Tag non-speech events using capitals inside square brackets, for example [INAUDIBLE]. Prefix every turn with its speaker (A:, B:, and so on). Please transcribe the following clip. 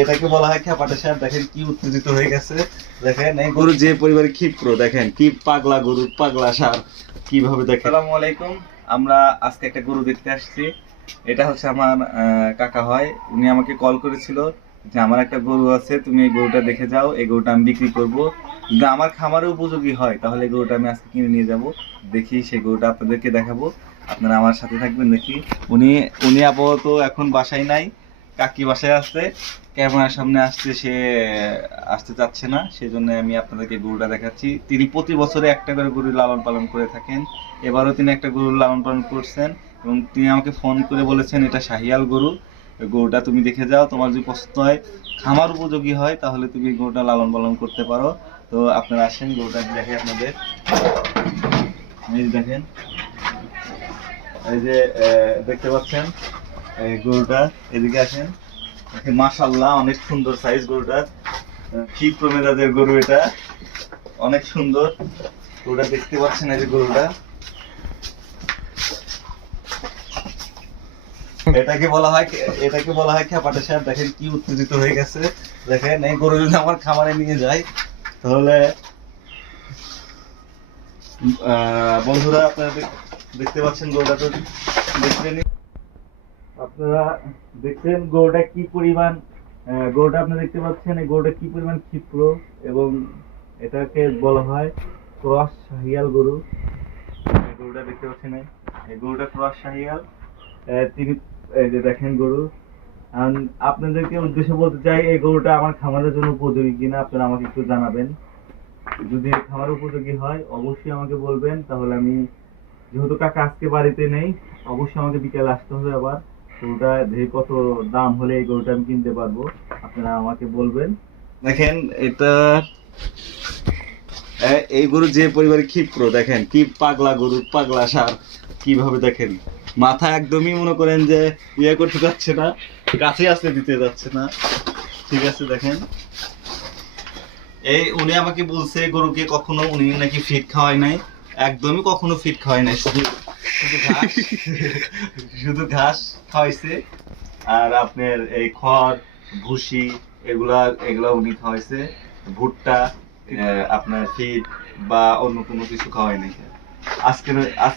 A: এটাকে বলা হয় খেপাটে সার দেখেন কি উত্তেজিত হয়ে গেছে। দেখেন এই গরু যে পরিবারে ক্ষিপ্র দেখেন কি পাগলা গরু পাগলা সার কীভাবে দেখেন? আসসালামু আলাইকুম। আমরা আজকে একটা গরু দেখতে আসছি। এটা হচ্ছে আমার কাকা হয় উনি আমাকে কল করেছিল যে আমার একটা গরু আছে তুমি এই গরুটা দেখে যাও এই গরুটা আমি বিক্রি করব। যদি আমার খামারে উপযোগী হয় তাহলে এই গরুটা আমি আজকে কিনে নিয়ে যাব। দেখি সেই গরুটা আপনাদেরকে দেখাবো। আপনারা আমার সাথে থাকবেন দেখি। উনি উনি আপাতত এখন বাসায় নাই। কাকি বাসায় আসতে ক্যামেরার সামনে আসতে সে আসতে চাচ্ছে না সেই জন্য আমি আপনাদেরকে গরুটা দেখাচ্ছি। তিনি প্রতি বছরে একটা করে গরু লালন পালন করে থাকেন। এবারও তিনি একটা গরু লালন পালন করছেন এবং তিনি আমাকে ফোন করে বলেছেন, এটা শাহিয়াল গরু গরুটা তুমি দেখে যাও, তোমার যদি পছন্দ হয়, খামার উপযোগী হয়, তাহলে তুমি গরুটা লালন পালন করতে পারো। তো আপনারা আসেন, গরুটা দেখে আপনাদের। দেখেন, এই যে দেখতে পাচ্ছেন গরুটা, এদিকে আসেন। অনেক সুন্দর সাইজ গরুটার কি প্রমেদাদের গরু এটা? অনেক সুন্দর। গরুটা দেখতে পাচ্ছেন এই যে গরুটা। এটাকে বলা হয় এটাকে বলা হয় খেপাটে সার দেখেন, কি উত্তেজিত হয়ে গেছে। দেখেন, এই গরু যদি আমার খামারে নিয়ে যায়, তাহলে বন্ধুরা, আপনারা দেখতে পাচ্ছেন গরুটা তো দেখলেন আপনারা দেখছেন গরুটা কি পরিমাণ গরুটা আপনারা দেখতে পাচ্ছেন, এই গরুটা কি পরিমাণ ক্ষিপ্র এবং এটাকে বলা হয় ক্রস শাহিয়াল গরু। গরুটা দেখতে পাচ্ছেন, এই? গরুটা ক্রস শাহিয়াল। তিনি, এই যে দেখেন গরু। আপনাদেরকে উদ্দেশ্য বলতে চাই, এই গরুটা আমার খামারের জন্য উপযোগী কিনা আপনারা আমাকে একটু জানাবেন। যদি খামার উপযোগী হয়, অবশ্যই আমাকে বলবেন, তাহলে আমি, যেহেতু কাকা আজকে বাড়িতে নেই, অবশ্যই আমাকে বিকেলে আসতে হবে আবার। গরুটা দেখি কত দাম হলে এই গরুটা আমি কিনতে পারব? আপনারা আমাকে বলবেন। দেখেন, এটা এই গরু যে পরিবারে ক্ষিপ্র, দেখেন, কি পাগলা গরু, পাগলা সার, কীভাবে দেখেন? মাথা একদমই মনে করেন যে ইয়ে করতে যাচ্ছে না কাছে আসতে দিতে যাচ্ছে না। ঠিক আছে, দেখেন। এই, উনি আমাকে বলছে গরুকে কখনো উনি নাকি ফিট খাওয়ায় নাই। একদমই কখনো ফিট খাওয়ায় নাই, শুধু [LAUGHS] শুধু ঘাস? খাওয়াইছে। আর আপনার এই খড়, ভুসি, এগুলা এগুলা উনি খাওয়াইছে। ভুট্টা আপনার ফিট বা অন্য কোনো কিছু খাওয়াই নাই। আজকের আজ